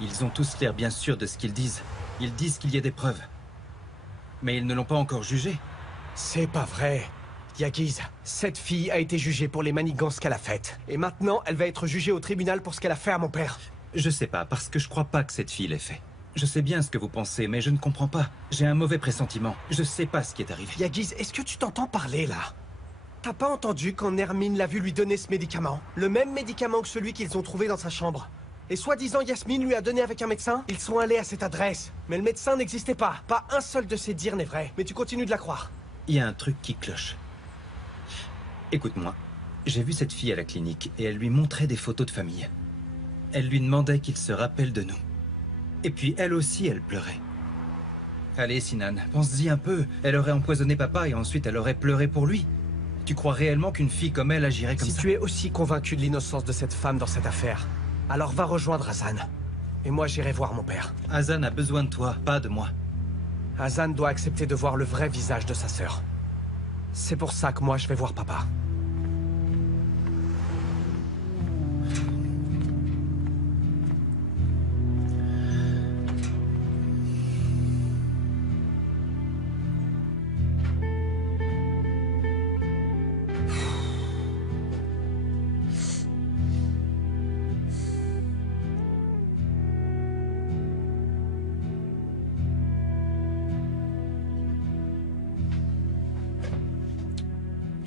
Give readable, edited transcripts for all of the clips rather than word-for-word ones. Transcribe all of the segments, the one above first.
Ils ont tous l'air bien sûrs de ce qu'ils disent. Ils disent qu'il y a des preuves. Mais ils ne l'ont pas encore jugé. C'est pas vrai. Yagiz, cette fille a été jugée pour les manigances qu'elle a faites. Et maintenant, elle va être jugée au tribunal pour ce qu'elle a fait à mon père. Je sais pas, parce que je crois pas que cette fille l'ait fait. Je sais bien ce que vous pensez, mais je ne comprends pas. J'ai un mauvais pressentiment. Je sais pas ce qui est arrivé. Yagiz, est-ce que tu t'entends parler, là? T'as pas entendu quand Nermine l'a vu lui donner ce médicament? Le même médicament que celui qu'ils ont trouvé dans sa chambre. Et soi-disant, Yasmine lui a donné avec un médecin. Ils sont allés à cette adresse. Mais le médecin n'existait pas. Pas un seul de ces dires n'est vrai. Mais tu continues de la croire. Il y a un truc qui cloche. Écoute-moi. J'ai vu cette fille à la clinique et elle lui montrait des photos de famille. Elle lui demandait qu'il se rappelle de nous. Et puis elle aussi, elle pleurait. Allez, Sinan, pense-y un peu. Elle aurait empoisonné papa et ensuite elle aurait pleuré pour lui. Tu crois réellement qu'une fille comme elle agirait comme ça? Si tu es aussi convaincu de l'innocence de cette femme dans cette affaire, alors va rejoindre Hazan. Et moi, j'irai voir mon père. Hazan a besoin de toi, pas de moi. Hazan doit accepter de voir le vrai visage de sa sœur. C'est pour ça que moi, je vais voir papa.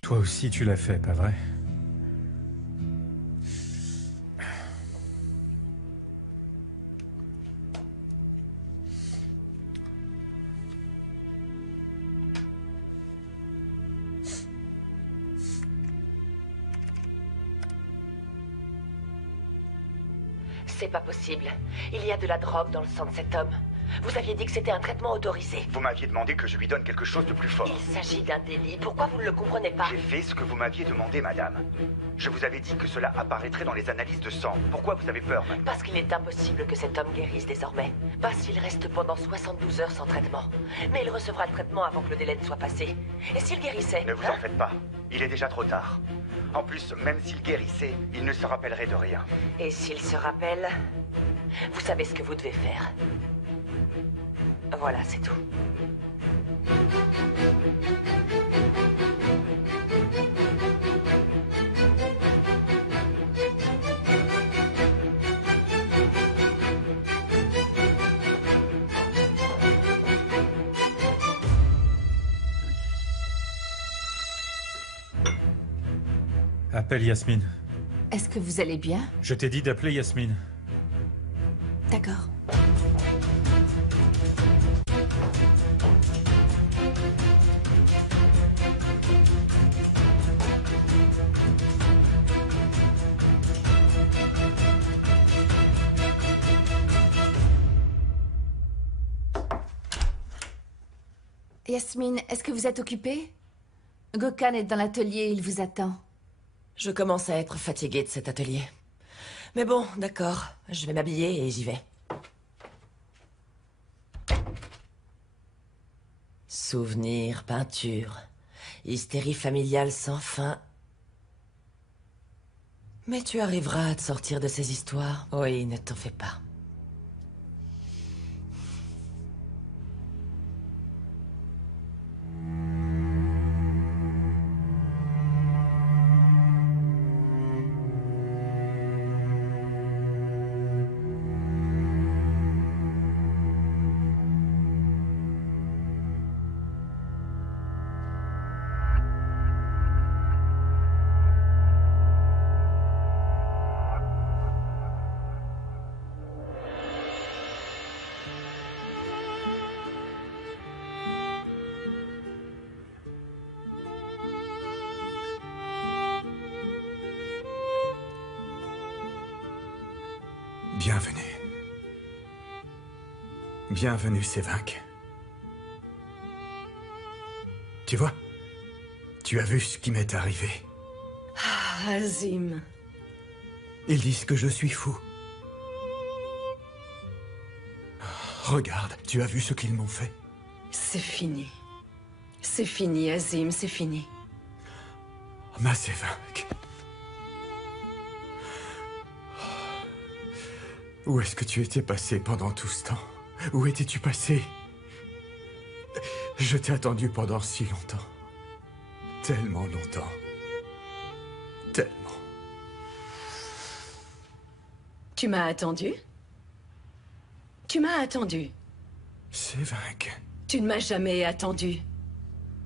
Toi aussi, tu l'as fait, pas vrai? C'est pas possible. Il y a de la drogue dans le sang de cet homme. Vous aviez dit que c'était un traitement autorisé. Vous m'aviez demandé que je lui donne quelque chose de plus fort. Il s'agit d'un délit. Pourquoi vous ne le comprenez pas? J'ai fait ce que vous m'aviez demandé, madame. Je vous avais dit que cela apparaîtrait dans les analyses de sang. Pourquoi vous avez peur maintenant? Parce qu'il est impossible que cet homme guérisse désormais. Pas s'il reste pendant 72 heures sans traitement. Mais il recevra le traitement avant que le délai ne soit passé. Et s'il guérissait? Ne vous en faites pas. Il est déjà trop tard. En plus, même s'il guérissait, il ne se rappellerait de rien. Et s'il se rappelle, vous savez ce que vous devez faire. Voilà, c'est tout. Appelle Yasmine. Est-ce que vous allez bien? Je t'ai dit d'appeler Yasmine. D'accord. Yasmine, est-ce que vous êtes occupée? Gökhan est dans l'atelier, il vous attend. Je commence à être fatiguée de cet atelier. Mais bon, d'accord. Je vais m'habiller et j'y vais. Souvenirs, peinture, hystérie familiale sans fin. Mais tu arriveras à te sortir de ces histoires. Oui, ne t'en fais pas. Bienvenue. Bienvenue, Sévinck. Tu vois, tu as vu ce qui m'est arrivé. Ah, Azim. Ils disent que je suis fou. Regarde, tu as vu ce qu'ils m'ont fait. C'est fini. C'est fini, Azim, c'est fini. Ma Sévinck. Où est-ce que tu étais passé pendant tout ce temps? Où étais-tu passé? Je t'ai attendu pendant si longtemps. Tellement longtemps. Tellement. Tu m'as attendu? Tu m'as attendu. C'est vague. Tu ne m'as jamais attendu.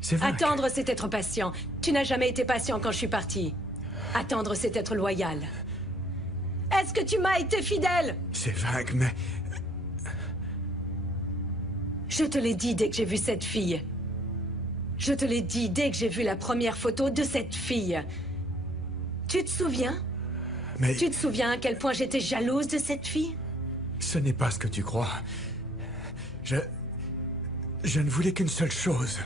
C'est vague. Attendre, c'est être patient. Tu n'as jamais été patient quand je suis partie. Attendre, c'est être loyal. Est-ce que tu m'as été fidèle? C'est vague, mais... Je te l'ai dit dès que j'ai vu cette fille. Je te l'ai dit dès que j'ai vu la première photo de cette fille. Tu te souviens? Mais... Tu te souviens à quel point j'étais jalouse de cette fille? Ce n'est pas ce que tu crois. Je ne voulais qu'une seule chose.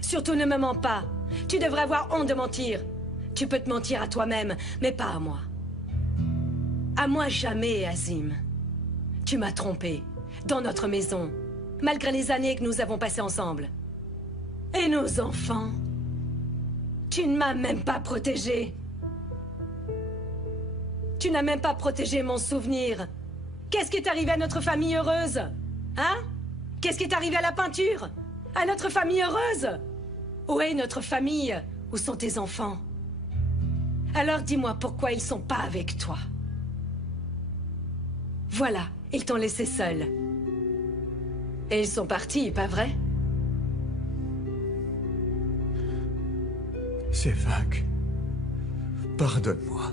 Surtout ne me mens pas. Tu devrais avoir honte de mentir. Tu peux te mentir à toi-même, mais pas à moi. À moi jamais, Azim. Tu m'as trompé. Dans notre maison. Malgré les années que nous avons passées ensemble. Et nos enfants. Tu ne m'as même pas protégée. Tu n'as même pas protégé mon souvenir. Qu'est-ce qui est arrivé à notre famille heureuse? Hein? Qu'est-ce qui est arrivé à la peinture? À notre famille heureuse? Où est notre famille? Où sont tes enfants? Alors dis-moi pourquoi ils sont pas avec toi. Voilà, ils t'ont laissé seul. Et ils sont partis, pas vrai? C'est vague. Pardonne-moi.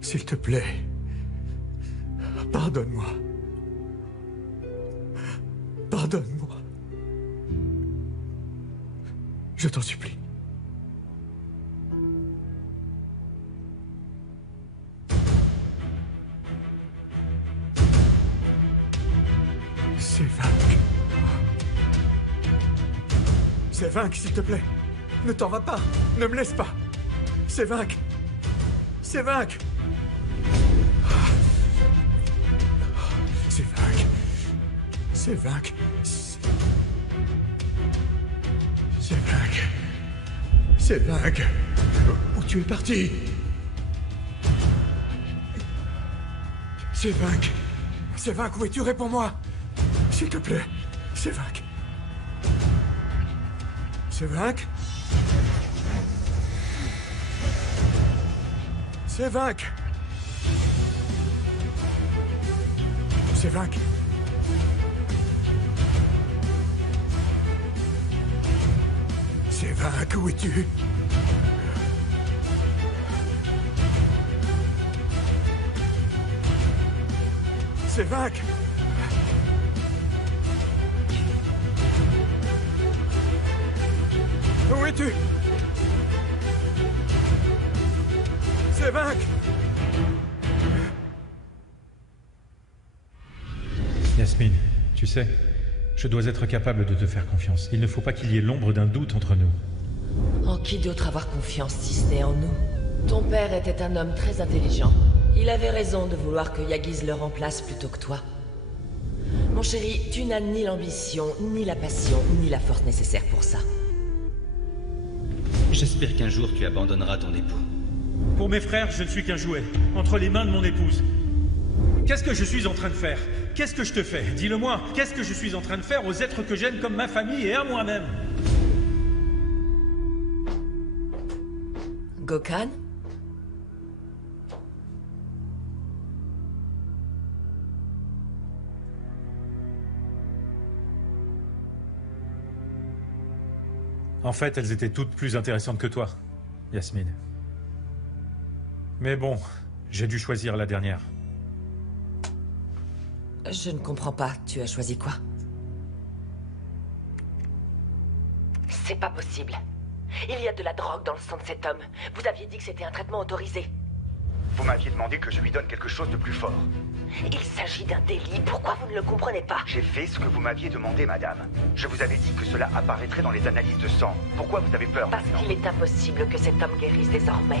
S'il te plaît. Pardonne-moi. Pardonne-moi. Je t'en supplie. C'est vague. C'est vague, s'il te plaît. Ne t'en va pas. Ne me laisse pas. C'est vague. C'est vague. C'est vague. C'est vague. C'est vague. C'est vague. Où tu es parti? C'est vague. C'est vague, où es-tu? Réponds-moi. S'il te plaît. C'est vague. C'est vague. C'est vague. C'est vague. C'est vague, où es-tu? C'est vague. Où es-tu? C'est vague. Yasmine, tu sais, je dois être capable de te faire confiance. Il ne faut pas qu'il y ait l'ombre d'un doute entre nous. En qui d'autre avoir confiance si ce n'est en nous? Ton père était un homme très intelligent. Il avait raison de vouloir que Yagiz le remplace plutôt que toi. Mon chéri, tu n'as ni l'ambition, ni la passion, ni la force nécessaire pour ça. J'espère qu'un jour tu abandonneras ton époux. Pour mes frères, je ne suis qu'un jouet, entre les mains de mon épouse. Qu'est-ce que je suis en train de faire? Qu'est-ce que je te fais? Dis-le-moi, qu'est-ce que je suis en train de faire aux êtres que j'aime comme ma famille et à moi-même? Gokhan? En fait, elles étaient toutes plus intéressantes que toi, Yasmine. Mais bon, j'ai dû choisir la dernière. Je ne comprends pas. Tu as choisi quoi? C'est pas possible. Il y a de la drogue dans le sang de cet homme. Vous aviez dit que c'était un traitement autorisé. Vous m'aviez demandé que je lui donne quelque chose de plus fort. Il s'agit d'un délit. Pourquoi vous ne le comprenez pas? J'ai fait ce que vous m'aviez demandé, madame. Je vous avais dit que cela apparaîtrait dans les analyses de sang. Pourquoi vous avez peur Parce maintenant? qu'il est impossible que cet homme guérisse désormais.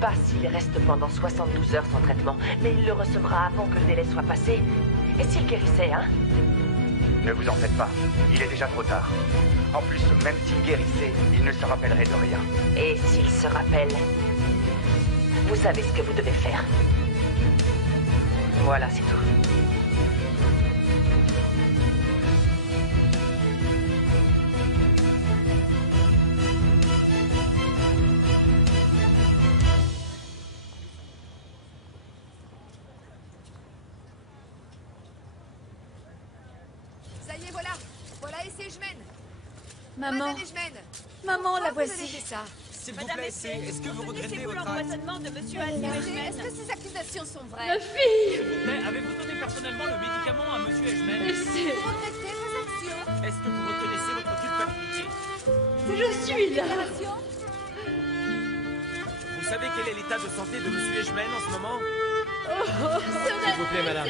Pas s'il reste pendant 72 heures sans traitement, mais il le recevra avant que le délai soit passé. Et s'il guérissait, hein? Ne vous en faites pas, il est déjà trop tard. En plus, même s'il guérissait, il ne se rappellerait de rien. Et s'il se rappelle, vous savez ce que vous devez faire. Voilà, c'est tout. Ça y est, voilà. Voilà Essay Ejmen. Maman, Madame Ejmen. maman, la Pourquoi vous avez voici. fait ça? S'il vous plaît, est-ce que vous regrettez votre acte? l'empoisonnement de monsieur Est-ce que ces accusations sont vraies? Ma fille! S'il vous plaît, avez-vous donné personnellement le médicament à Monsieur Ejmen? C'est... Vous regrettez vos actions? Est-ce que vous reconnaissez votre culpabilité? Je suis là! Déclaration? Vous savez quel est l'état de santé de Monsieur Ejmen en ce moment? S'il vous plaît, madame.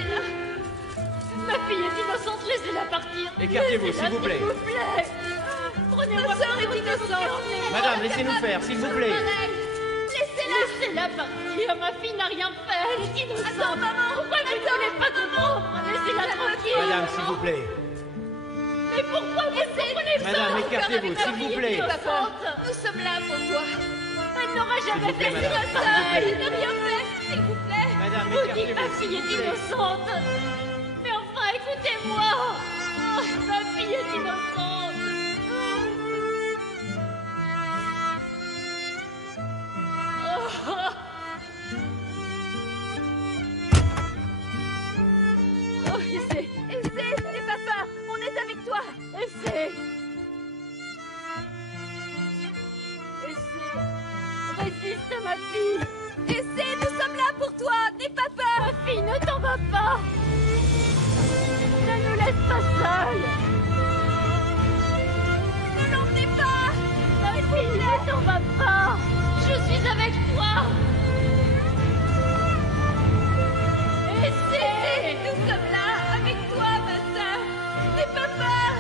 Ma fille est innocente, laissez-la partir! Écartez-vous, s'il vous plaît. S'il vous plaît! Prenez-moi Ma sœur est innocente. Madame, laissez-nous faire, s'il vous plaît. Laissez-la partir! Ma fille n'a rien fait! Elle est innocente! Attends, maman. Pourquoi vous ne voulez pas comprendre? Laissez-la tranquille! Madame, s'il vous plaît. Mais pourquoi vous comprenez pas? Madame, écartez-vous, s'il vous plaît. Ma fille est innocente. Nous sommes là pour toi. Elle n'aura jamais plaît, fait madame, ça! Elle n'a rien fait, s'il vous plaît. Madame, Vous dites écartez-vous, ma s'il fille vous est plaît. innocente! Mais enfin, écoutez-moi! Oh, ma fille est innocente! Oh, Essay! Essay, n'aie pas peur. On est avec toi. Essay! Essay! Résiste à ma fille! Essay, nous sommes là pour toi. N'aie pas peur. Ma fille, ne t'en va pas! Ne nous laisse pas seuls! Ne l'emmenez pas. Ma fille, ne t'en va pas! Je suis avec toi! Essay! Nous sommes là avec toi, ma sœur. N'aie pas peur.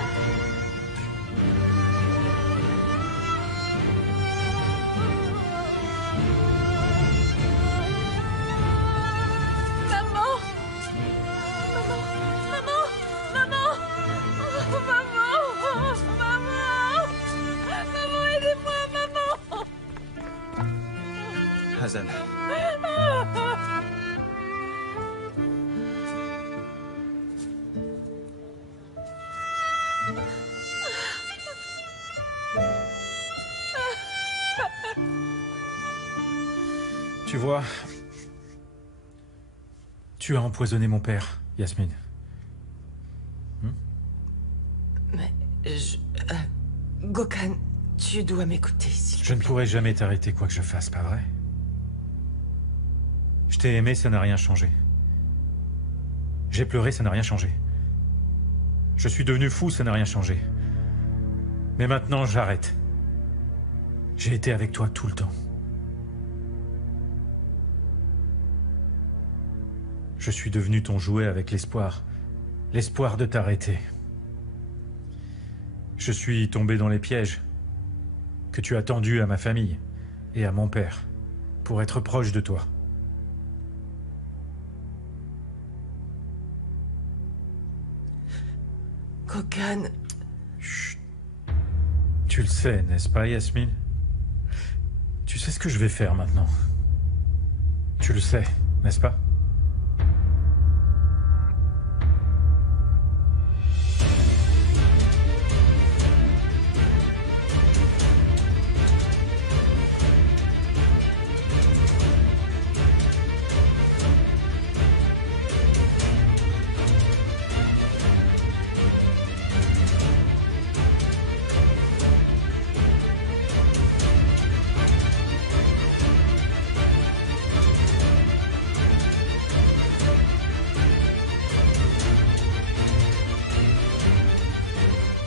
Maman. Maman. Maman. Maman. Oh, maman. Maman. Maman, aidez-moi, maman. Hazan, Tu vois, tu as empoisonné mon père, Yasmine. Mais Gokhan, tu dois m'écouter, s'il Je ne pourrai jamais t'arrêter quoi que je fasse, pas vrai? Je t'ai aimé, ça n'a rien changé. J'ai pleuré, ça n'a rien changé. Je suis devenu fou, ça n'a rien changé. Mais maintenant, j'arrête. J'ai été avec toi tout le temps. Je suis devenu ton jouet avec l'espoir. L'espoir de t'arrêter. Je suis tombé dans les pièges que tu as tendus à ma famille et à mon père pour être proche de toi. Gokhan, Chut. Tu le sais, n'est-ce pas, Yasmine? Tu sais ce que je vais faire maintenant. Tu le sais, n'est-ce pas?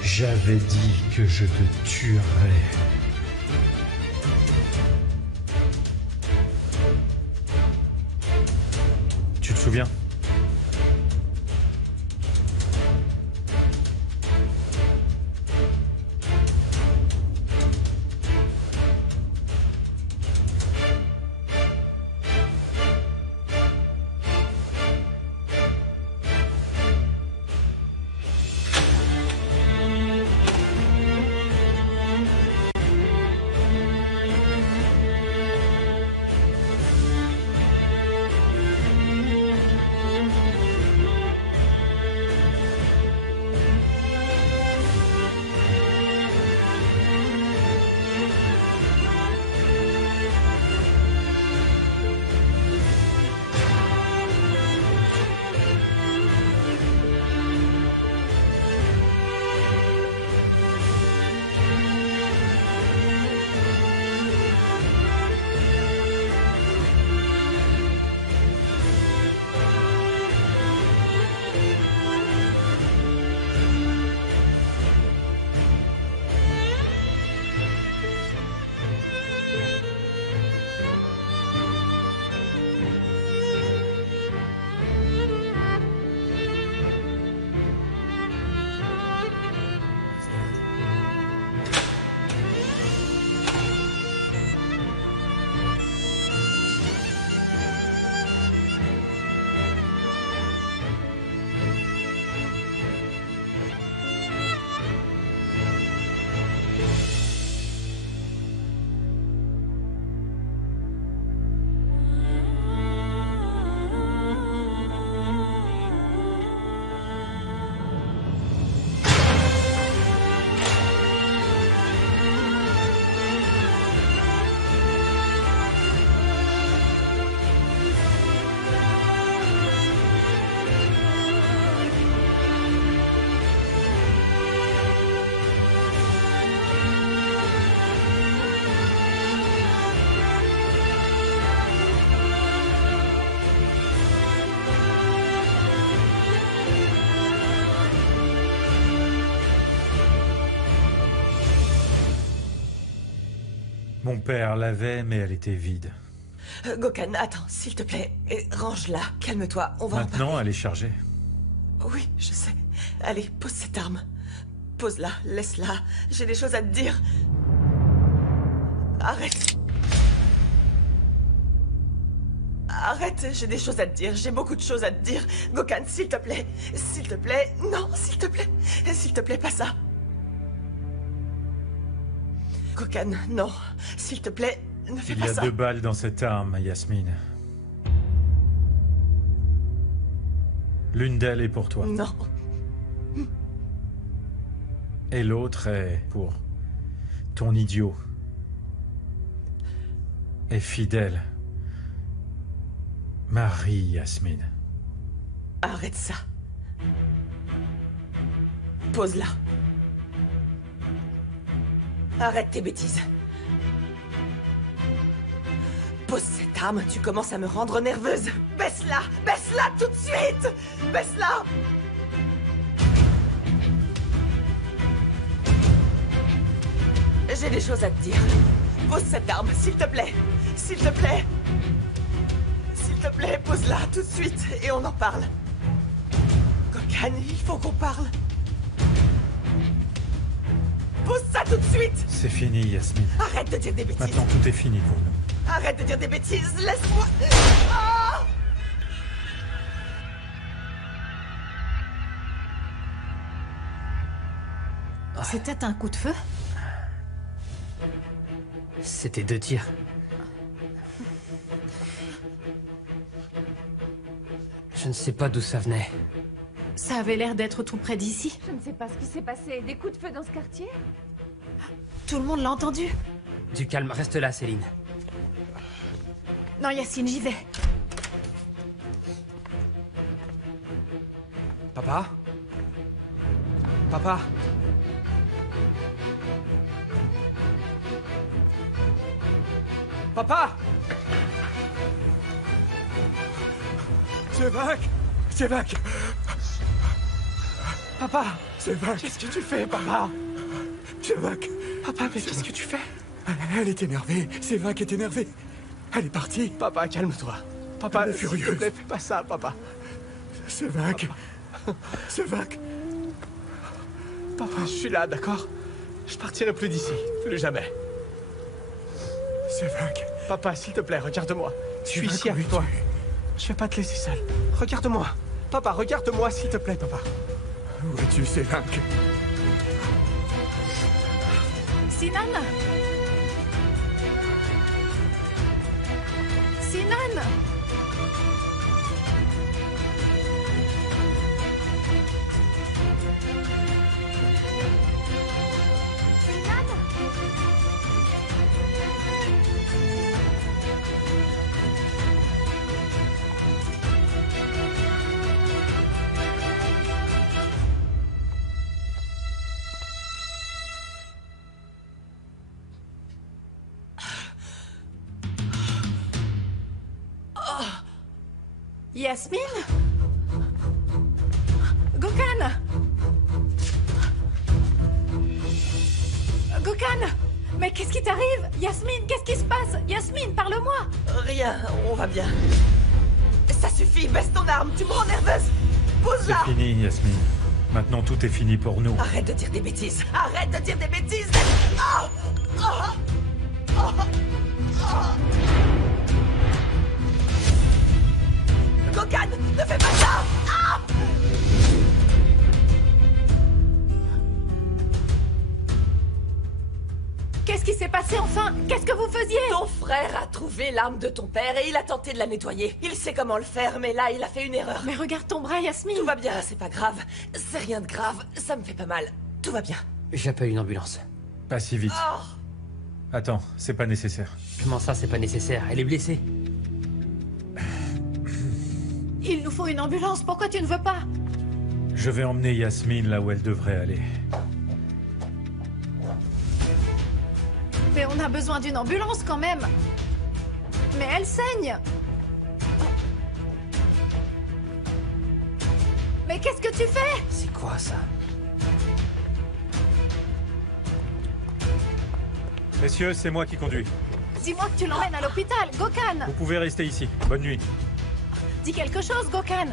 J'avais dit que je te tuerais. Tu te souviens? Mon père l'avait, mais elle était vide. Gokhan, attends, s'il te plaît. Range-la, calme-toi, on va en Maintenant, parler. elle est chargée. Oui, je sais. Allez, pose cette arme. Pose-la, laisse-la. J'ai des choses à te dire. Arrête. Arrête, j'ai des choses à te dire. J'ai beaucoup de choses à te dire. Gokhan, s'il te plaît. S'il te plaît. Non, s'il te plaît. S'il te plaît, pas ça. Gokhan, non. S'il te plaît, ne fais Il y pas a ça. 2 balles dans cette arme, Yasmine. L'une d'elles est pour toi. Non. Et l'autre est pour ton idiot. Et fidèle. Marie, Yasmine. Arrête ça. Pose-la. Arrête tes bêtises. Pose cette arme, tu commences à me rendre nerveuse. Baisse-la, baisse-la tout de suite. Baisse-la. J'ai des choses à te dire. Pose cette arme, s'il te plaît. S'il te plaît. S'il te plaît, pose-la tout de suite et on en parle. Gokhan, il faut qu'on parle. Pose ça tout de suite. C'est fini, Yasmine. Arrête de dire des bêtises. Maintenant, tout est fini pour nous. Arrête de dire des bêtises, laisse-moi. Ah! C'était un coup de feu? C'était 2 tirs. Je ne sais pas d'où ça venait. Ça avait l'air d'être tout près d'ici. Je ne sais pas ce qui s'est passé. Des coups de feu dans ce quartier? Tout le monde l'a entendu. Du calme, reste là, Céline. Non, Yacine, j'y vais. Papa? Papa? Papa? Sevak! Sevak! Papa? Sevak! Qu'est-ce que tu fais, papa? Sevak! Papa, mais qu'est-ce que tu fais? Elle est énervée. Sevak est énervée. Elle est partie. Papa, calme-toi. Papa, Elle est s'il te furieuse. plaît, fais pas ça, papa. Sevak! Sevak! Papa, je suis là, d'accord? Je partirai plus d'ici. Plus jamais. Sevak! Papa, s'il te plaît, regarde-moi. Je suis Sevak, ici où avec es-tu? toi. Je vais pas te laisser seul. Regarde-moi. Papa, regarde-moi, s'il te plaît, papa. Où es-tu, Sevak? Sinan! Sinan! Yasmine? Gokhan! Gokhan! Mais qu'est-ce qui t'arrive? Yasmine, qu'est-ce qui se passe? Yasmine, parle-moi! Rien, on va bien. Ça suffit, baisse ton arme, tu me rends nerveuse. C'est Pose-la. fini, Yasmine. Maintenant, tout est fini pour nous. Arrête de dire des bêtises. Arrête de dire des bêtises. Ah! Ah! Ah! Ah! Gokhan, ne fais pas ça. Ah! Qu'est-ce qui s'est passé enfin? Qu'est-ce que vous faisiez? Ton frère a trouvé l'arme de ton père et il a tenté de la nettoyer. Il sait comment le faire, mais là, il a fait une erreur. Mais regarde ton bras, Yasmine! Tout va bien, c'est pas grave. C'est rien de grave, ça me fait pas mal. Tout va bien. J'appelle une ambulance. Pas si vite. Oh! Attends, c'est pas nécessaire. Comment ça, c'est pas nécessaire? Elle est blessée. Il nous faut une ambulance, pourquoi tu ne veux pas? Je vais emmener Yasmine là où elle devrait aller. Mais on a besoin d'une ambulance quand même! Mais elle saigne! Mais qu'est-ce que tu fais? C'est quoi ça? Messieurs, c'est moi qui conduis. Dis-moi que tu l'emmènes à l'hôpital, Gokhan. Vous pouvez rester ici. Bonne nuit. Dis quelque chose, Gokhan.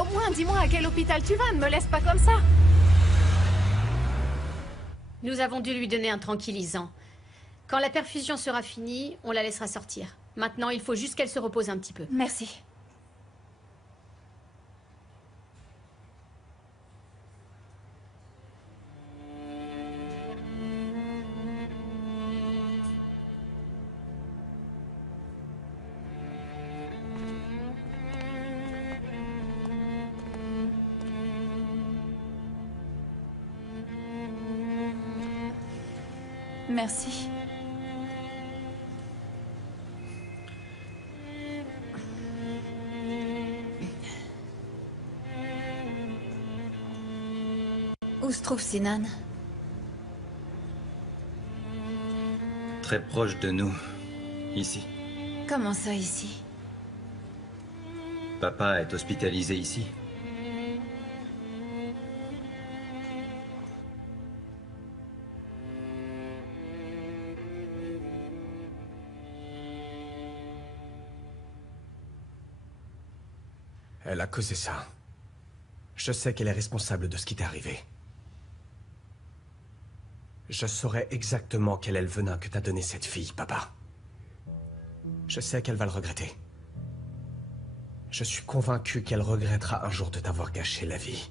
Au moins, dis-moi à quel hôpital tu vas, ne me laisse pas comme ça. Nous avons dû lui donner un tranquillisant. Quand la perfusion sera finie, on la laissera sortir. Maintenant, il faut juste qu'elle se repose un petit peu. Merci. Merci. Où se trouve Sinan? Très proche de nous, ici. Comment ça, ici? Papa est hospitalisé ici. Elle a causé ça. Je sais qu'elle est responsable de ce qui t'est arrivé. Je saurais exactement quel est le venin que t'as donné cette fille, papa. Je sais qu'elle va le regretter. Je suis convaincu qu'elle regrettera un jour de t'avoir gâché la vie.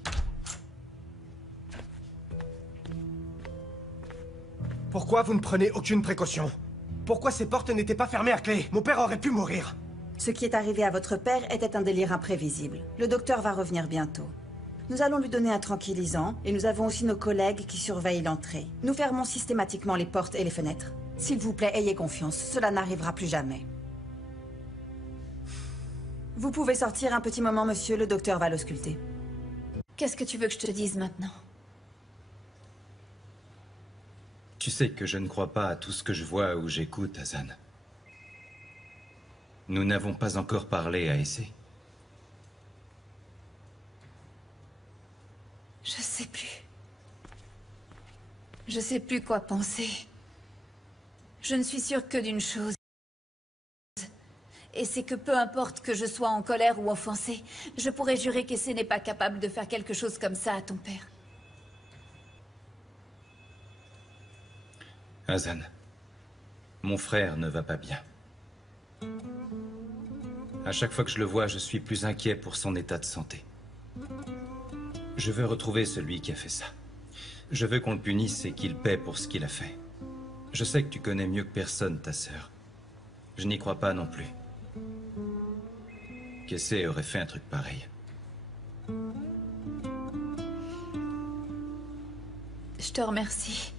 Pourquoi vous ne prenez aucune précaution? Pourquoi ces portes n'étaient pas fermées à clé? Mon père aurait pu mourir. Ce qui est arrivé à votre père était un délire imprévisible. Le docteur va revenir bientôt. Nous allons lui donner un tranquillisant, et nous avons aussi nos collègues qui surveillent l'entrée. Nous fermons systématiquement les portes et les fenêtres. S'il vous plaît, ayez confiance, cela n'arrivera plus jamais. Vous pouvez sortir un petit moment, monsieur, le docteur va l'ausculter. Qu'est-ce que tu veux que je te dise maintenant? Tu sais que je ne crois pas à tout ce que je vois ou j'écoute, Hazan. Nous n'avons pas encore parlé à Essay. Je sais plus. Je sais plus quoi penser. Je ne suis sûre que d'une chose. Et c'est que peu importe que je sois en colère ou offensée, je pourrais jurer qu'Essay n'est pas capable de faire quelque chose comme ça à ton père. Hazan, mon frère ne va pas bien. À chaque fois que je le vois, je suis plus inquiet pour son état de santé. Je veux retrouver celui qui a fait ça. Je veux qu'on le punisse et qu'il paie pour ce qu'il a fait. Je sais que tu connais mieux que personne ta sœur. Je n'y crois pas non plus. Qu'Essay aurait fait un truc pareil. Je te remercie.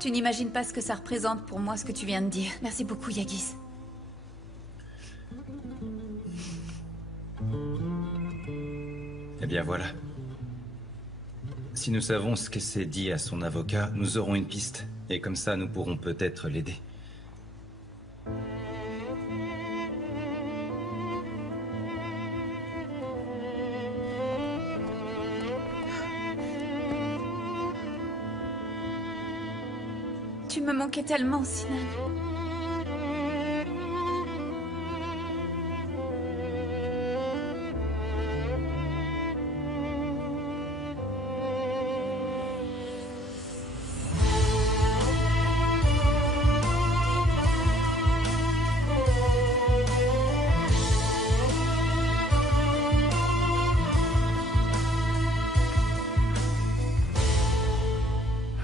Tu n'imagines pas ce que ça représente pour moi, ce que tu viens de dire. Merci beaucoup, Yaghis. Eh bien voilà. Si nous savons ce qu'Essay dit à son avocat, nous aurons une piste. Et comme ça, nous pourrons peut-être l'aider. Tu me manquais tellement, Sinan.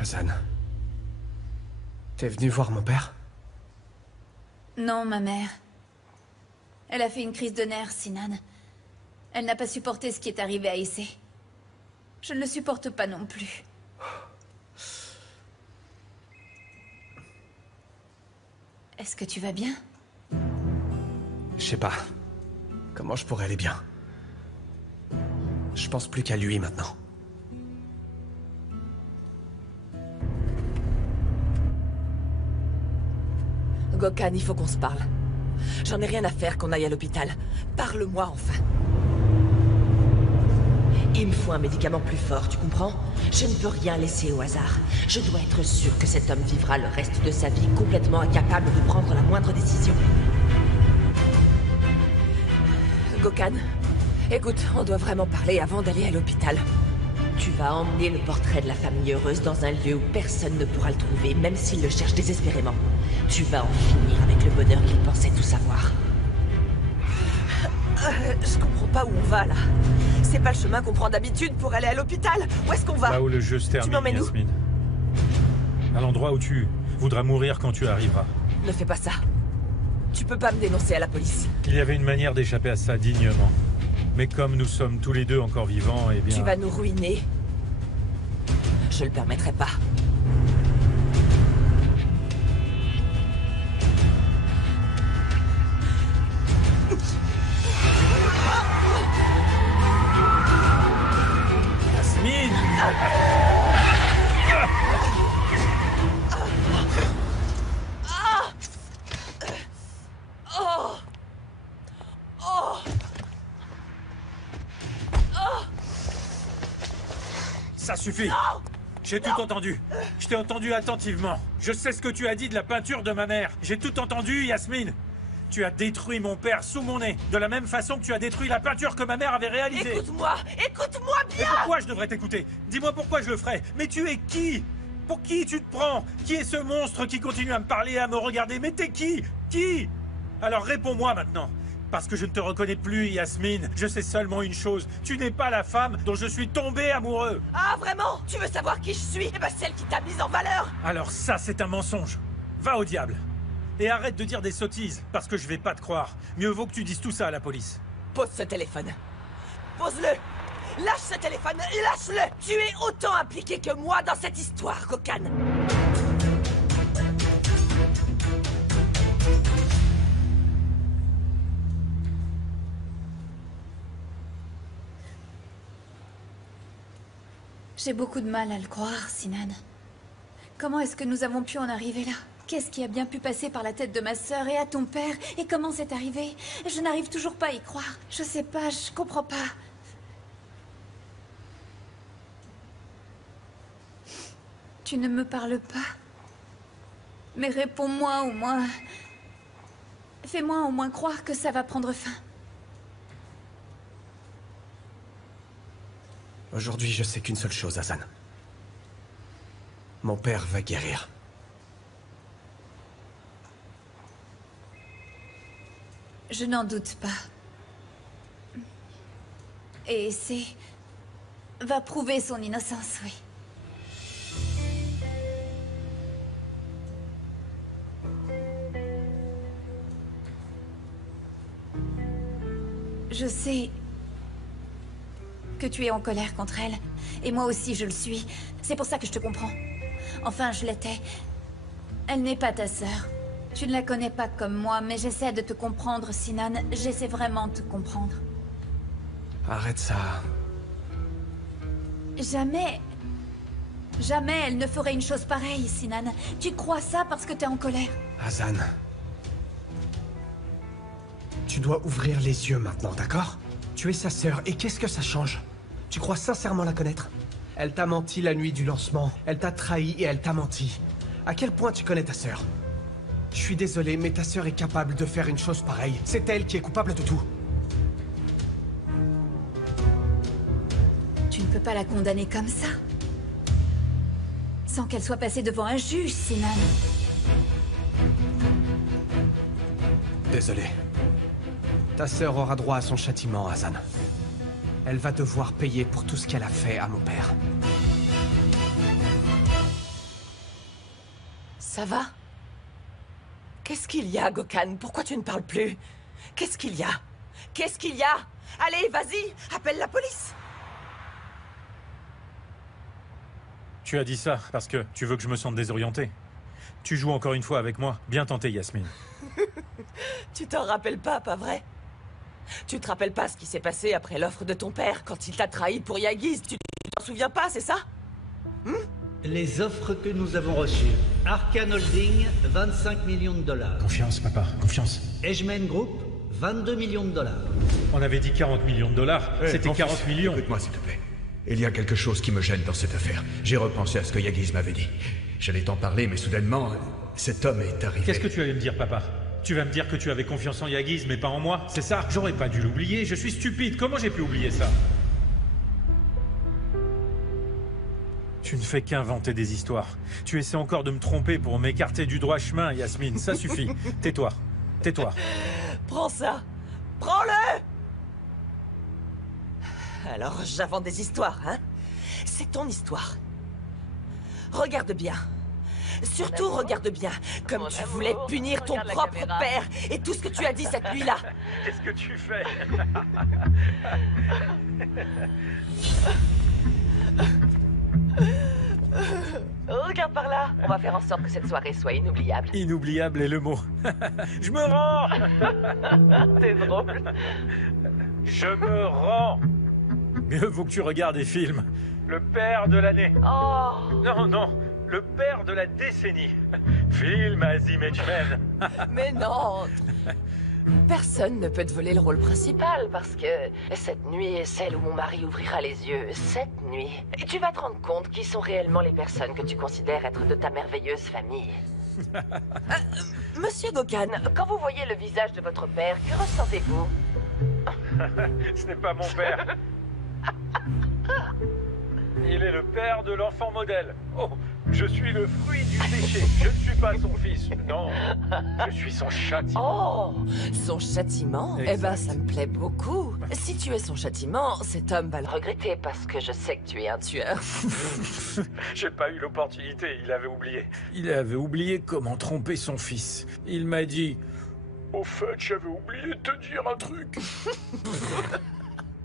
Hazan. T'es venu voir mon père? Non, ma mère. Elle a fait une crise de nerfs, Sinan. Elle n'a pas supporté ce qui est arrivé à Essay. Je ne le supporte pas non plus. Est-ce que tu vas bien? Je sais pas. Comment je pourrais aller bien? Je pense plus qu'à lui maintenant. Gokhan, il faut qu'on se parle. J'en ai rien à faire qu'on aille à l'hôpital. Parle-moi enfin. Il me faut un médicament plus fort, tu comprends? Je ne peux rien laisser au hasard. Je dois être sûre que cet homme vivra le reste de sa vie complètement incapable de prendre la moindre décision. Gokhan, écoute, on doit vraiment parler avant d'aller à l'hôpital. Tu vas emmener le portrait de la famille heureuse dans un lieu où personne ne pourra le trouver, même s'il le cherche désespérément. Tu vas en finir avec le bonheur qu'il pensait tout savoir. Je comprends pas où on va, là. C'est pas le chemin qu'on prend d'habitude pour aller à l'hôpital. Où est-ce qu'on va? Là où le jeu se termine, Yasmine. À l'endroit où tu voudras mourir quand tu arriveras. Ne fais pas ça. Tu peux pas me dénoncer à la police. Il y avait une manière d'échapper à ça dignement. Mais comme nous sommes tous les deux encore vivants, eh bien... Tu vas nous ruiner. Je le permettrai pas. Yasmine! Ça suffit! J'ai tout entendu. Je t'ai entendu attentivement. Je sais ce que tu as dit de la peinture de ma mère. J'ai tout entendu, Yasmine. Tu as détruit mon père sous mon nez, de la même façon que tu as détruit la peinture que ma mère avait réalisée. Écoute-moi! Écoute-moi bien! Et pourquoi je devrais t'écouter? Dis-moi pourquoi je le ferais. Mais tu es qui? Pour qui tu te prends? Qui est ce monstre qui continue à me parler et à me regarder? Mais t'es qui? Qui? Alors réponds-moi maintenant. Parce que je ne te reconnais plus, Yasmine. Je sais seulement une chose. Tu n'es pas la femme dont je suis tombé amoureux. Ah, vraiment? Tu veux savoir qui je suis? Eh ben, celle qui t'a mise en valeur! Alors ça, c'est un mensonge. Va au diable. Et arrête de dire des sottises, parce que je vais pas te croire. Mieux vaut que tu dises tout ça à la police. Pose ce téléphone. Pose-le! Lâche ce téléphone! Lâche-le! Tu es autant impliqué que moi dans cette histoire, Gokhan! J'ai beaucoup de mal à le croire, Sinan. Comment est-ce que nous avons pu en arriver là? Qu'est-ce qui a bien pu passer par la tête de ma sœur et à ton père? Et comment c'est arrivé? Je n'arrive toujours pas à y croire. Je sais pas, je comprends pas. Tu ne me parles pas. Mais réponds-moi au moins. Fais-moi au moins croire que ça va prendre fin. Aujourd'hui, je sais qu'une seule chose, Hassan. Mon père va guérir. Je n'en doute pas. Et c'est... va prouver son innocence, oui. Je sais que tu es en colère contre elle. Et moi aussi, je le suis. C'est pour ça que je te comprends. Enfin, je l'étais. Elle n'est pas ta sœur. Tu ne la connais pas comme moi, mais j'essaie de te comprendre, Sinan. J'essaie vraiment de te comprendre. Arrête ça. Jamais... Jamais elle ne ferait une chose pareille, Sinan. Tu crois ça parce que t'es en colère. Hassan. Tu dois ouvrir les yeux maintenant, d'accord? Tu es sa sœur, et qu'est-ce que ça change? Tu crois sincèrement la connaître? Elle t'a menti la nuit du lancement. Elle t'a trahi et elle t'a menti. À quel point tu connais ta sœur? Je suis désolé, mais ta sœur est capable de faire une chose pareille. C'est elle qui est coupable de tout. Tu ne peux pas la condamner comme ça. Sans qu'elle soit passée devant un juge, Sinan. Désolé. Ta sœur aura droit à son châtiment, Hassan. Elle va devoir payer pour tout ce qu'elle a fait à mon père. Ça va? Qu'est-ce qu'il y a, Gokhan? Pourquoi tu ne parles plus? Qu'est-ce qu'il y a? Qu'est-ce qu'il y a? Allez, vas-y, appelle la police! Tu as dit ça parce que tu veux que je me sente désorienté. Tu joues encore une fois avec moi. Bien tenté, Yasmine. Tu t'en rappelles pas vrai? Tu te rappelles pas ce qui s'est passé après l'offre de ton père quand il t'a trahi pour Yagiz? Tu t'en souviens pas, c'est ça? Les offres que nous avons reçues. Arcane Holding, 25 millions de dollars. Confiance, papa, confiance. Edgeman Group, 22 millions de dollars. On avait dit 40 millions de dollars. C'était mon 40 fils, millions. Écoute-moi, s'il te plaît. Il y a quelque chose qui me gêne dans cette affaire. J'ai repensé à ce que Yagiz m'avait dit. J'allais t'en parler, mais soudainement, cet homme est arrivé. Qu'est-ce que tu allais me dire, papa? Tu vas me dire que tu avais confiance en Yagiz, mais pas en moi? C'est ça? J'aurais pas dû l'oublier. Je suis stupide. Comment j'ai pu oublier ça? Tu ne fais qu'inventer des histoires. Tu essaies encore de me tromper pour m'écarter du droit chemin, Yasmine. Ça suffit. Tais-toi. Tais-toi. Prends ça. Prends-le. Alors, j'invente des histoires, hein? C'est ton histoire. Regarde bien. Surtout, regarde bien. Comme tu voulais punir ton propre père et tout ce que tu as dit cette nuit-là. Qu'est-ce que tu fais? Regarde par là. On va faire en sorte que cette soirée soit inoubliable. Inoubliable est le mot. Je me rends. T'es drôle. Je me rends. Mieux vaut que tu regardes des films. Le père de l'année. Oh. Non, non. Le père de la décennie. Film Azim Edgeman. Mais non. Personne ne peut te voler le rôle principal parce que cette nuit est celle où mon mari ouvrira les yeux. Cette nuit. Et tu vas te rendre compte qui sont réellement les personnes que tu considères être de ta merveilleuse famille. Monsieur Gokan, quand vous voyez le visage de votre père, que ressentez-vous? Ce n'est pas mon père. Il est le père de l'enfant modèle. Oh, je suis le fruit du péché. Je ne suis pas son fils. Non, je suis son châtiment. Oh, son châtiment? Exact. Eh ben, ça me plaît beaucoup. Si tu es son châtiment, cet homme va le regretter parce que je sais que tu es un tueur. J'ai pas eu l'opportunité, il avait oublié. Il avait oublié comment tromper son fils. Il m'a dit... Au fait, j'avais oublié de te dire un truc.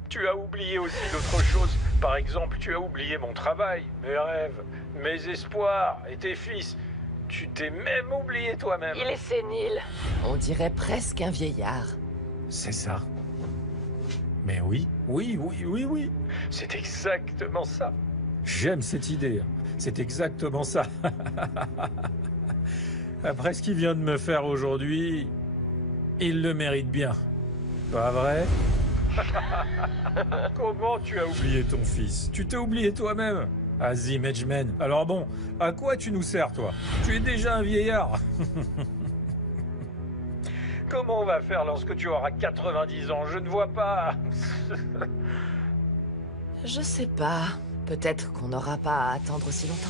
Tu as oublié aussi d'autres choses. Par exemple, tu as oublié mon travail, mes rêves, mes espoirs et tes fils. Tu t'es même oublié toi-même. Il est sénile. On dirait presque un vieillard. C'est ça. Mais oui, oui. C'est exactement ça. J'aime cette idée. C'est exactement ça. Après ce qu'il vient de me faire aujourd'hui, il le mérite bien. Pas vrai? Comment tu as oublié ton fils? Tu t'es oublié toi-même, Azim Edgeman. Alors bon, à quoi tu nous sers, toi? Tu es déjà un vieillard. Comment on va faire lorsque tu auras 90 ans? Je ne vois pas. Je sais pas. Peut-être qu'on n'aura pas à attendre aussi longtemps.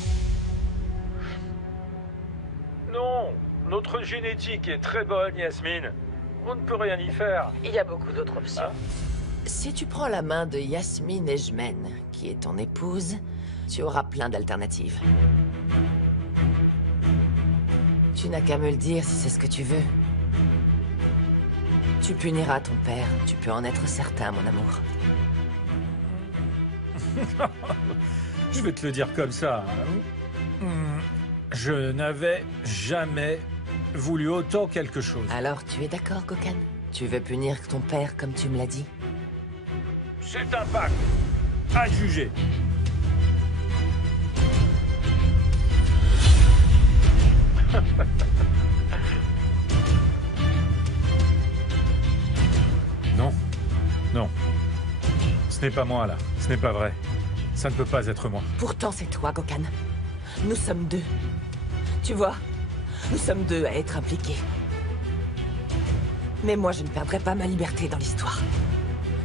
Non, notre génétique est très bonne, Yasmine. On ne peut rien y faire. Il y a beaucoup d'autres options. Hein? Si tu prends la main de Yasmine Edgeman, qui est ton épouse, tu auras plein d'alternatives. Tu n'as qu'à me le dire si c'est ce que tu veux. Tu puniras ton père, tu peux en être certain, mon amour. Je vais te le dire comme ça. Je n'avais jamais voulu autant quelque chose. Alors tu es d'accord, Gokan? Tu veux punir ton père comme tu me l'as dit? C'est un pacte. À juger. Non. Non. Ce n'est pas moi, là. Ce n'est pas vrai. Ça ne peut pas être moi. Pourtant, c'est toi, Gokan. Nous sommes deux. Tu vois, nous sommes deux à être impliqués. Mais moi, je ne perdrai pas ma liberté dans l'histoire.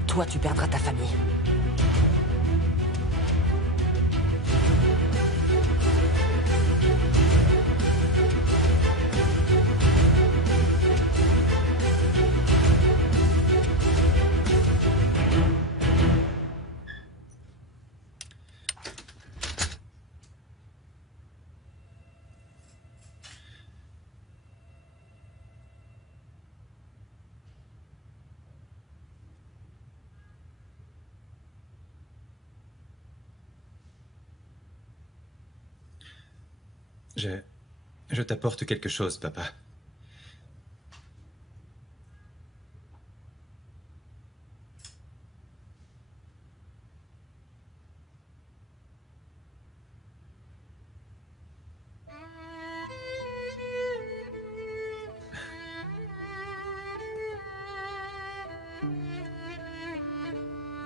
Toi, tu perdras ta famille. Je t'apporte quelque chose, papa.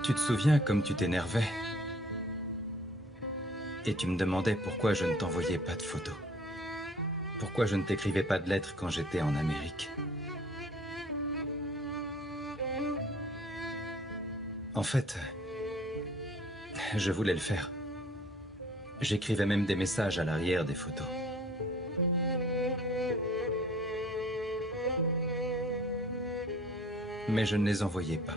Tu te souviens comme tu t'énervais? Et tu me demandais pourquoi je ne t'envoyais pas de photos. Pourquoi je ne t'écrivais pas de lettres quand j'étais en Amérique. En fait, je voulais le faire. J'écrivais même des messages à l'arrière des photos. Mais je ne les envoyais pas.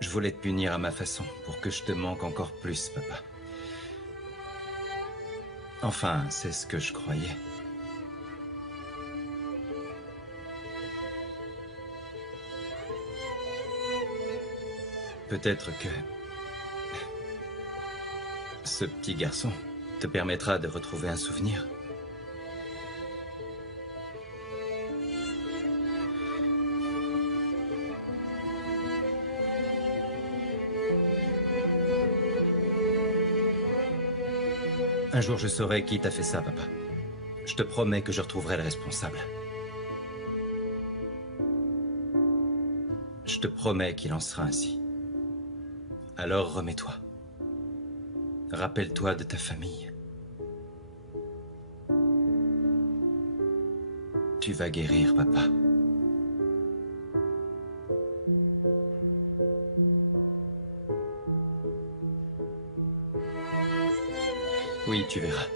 Je voulais te punir à ma façon, pour que je te manque encore plus, papa. Enfin, c'est ce que je croyais. Peut-être que ce petit garçon te permettra de retrouver un souvenir. Un jour, je saurai qui t'a fait ça, papa. Je te promets que je retrouverai le responsable. Je te promets qu'il en sera ainsi. Alors remets-toi. Rappelle-toi de ta famille. Tu vas guérir, papa. Oui, tu verras.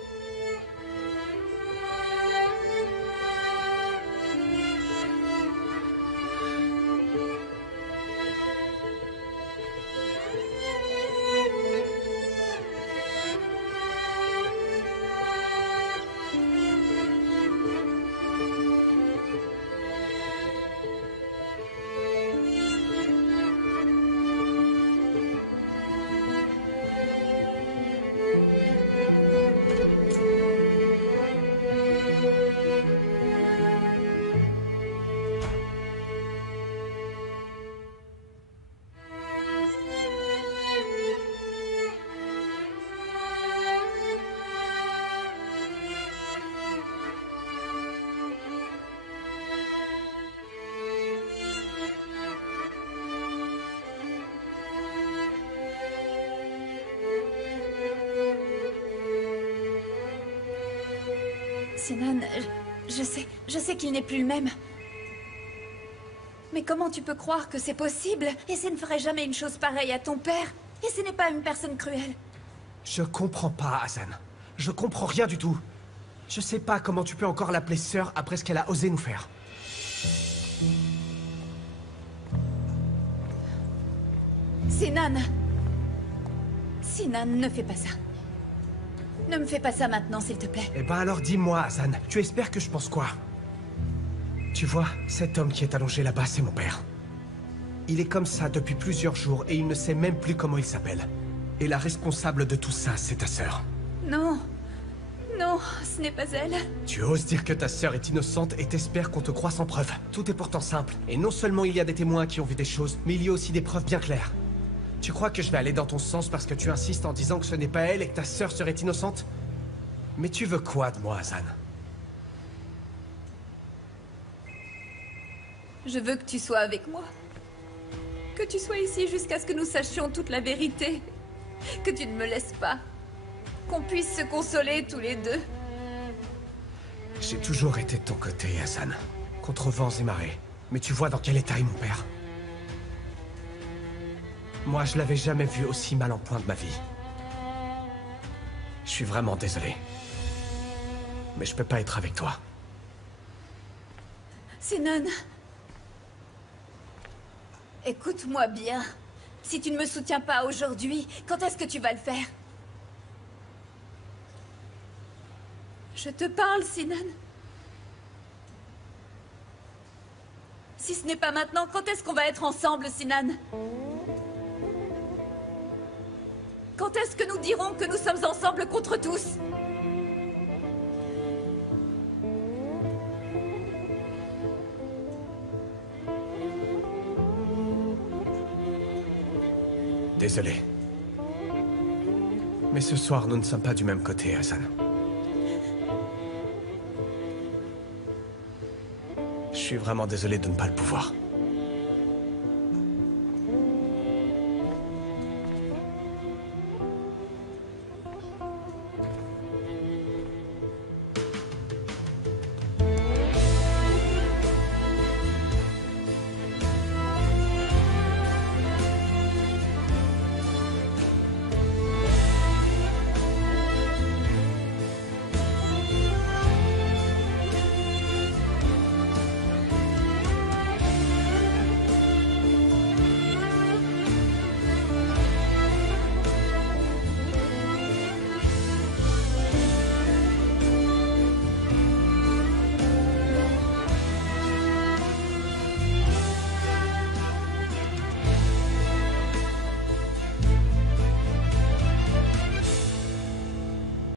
Sinan, je sais qu'il n'est plus le même. Mais comment tu peux croire que c'est possible? Issei ne ferait jamais une chose pareille à ton père. Issei n'est pas une personne cruelle. Je comprends pas, Hassan. Je comprends rien du tout. Je sais pas comment tu peux encore l'appeler sœur après ce qu'elle a osé nous faire. Sinan! Sinan, ne fais pas ça. Ne me fais pas ça maintenant, s'il te plaît. Eh ben alors dis-moi, Hassan, tu espères que je pense quoi? Tu vois, cet homme qui est allongé là-bas, c'est mon père. Il est comme ça depuis plusieurs jours et il ne sait même plus comment il s'appelle. Et la responsable de tout ça, c'est ta sœur. Non. Non, ce n'est pas elle. Tu oses dire que ta sœur est innocente et t'espères qu'on te croit sans preuve. Tout est pourtant simple. Et non seulement il y a des témoins qui ont vu des choses, mais il y a aussi des preuves bien claires. Tu crois que je vais aller dans ton sens parce que tu insistes en disant que ce n'est pas elle et que ta sœur serait innocente? Mais tu veux quoi de moi, Hassan? Je veux que tu sois avec moi. Que tu sois ici jusqu'à ce que nous sachions toute la vérité. Que tu ne me laisses pas. Qu'on puisse se consoler tous les deux. J'ai toujours été de ton côté, Hassan. Contre vents et marées. Mais tu vois dans quel état est mon père. Moi, je l'avais jamais vu aussi mal en point de ma vie. Je suis vraiment désolé. Mais je peux pas être avec toi. Sinan. Écoute-moi bien. Si tu ne me soutiens pas aujourd'hui, quand est-ce que tu vas le faire? Je te parle, Sinan. Si ce n'est pas maintenant, quand est-ce qu'on va être ensemble, Sinan? Quand est-ce que nous dirons que nous sommes ensemble contre tous? Désolé. Mais ce soir, nous ne sommes pas du même côté, Hassan. Je suis vraiment désolé de ne pas le pouvoir.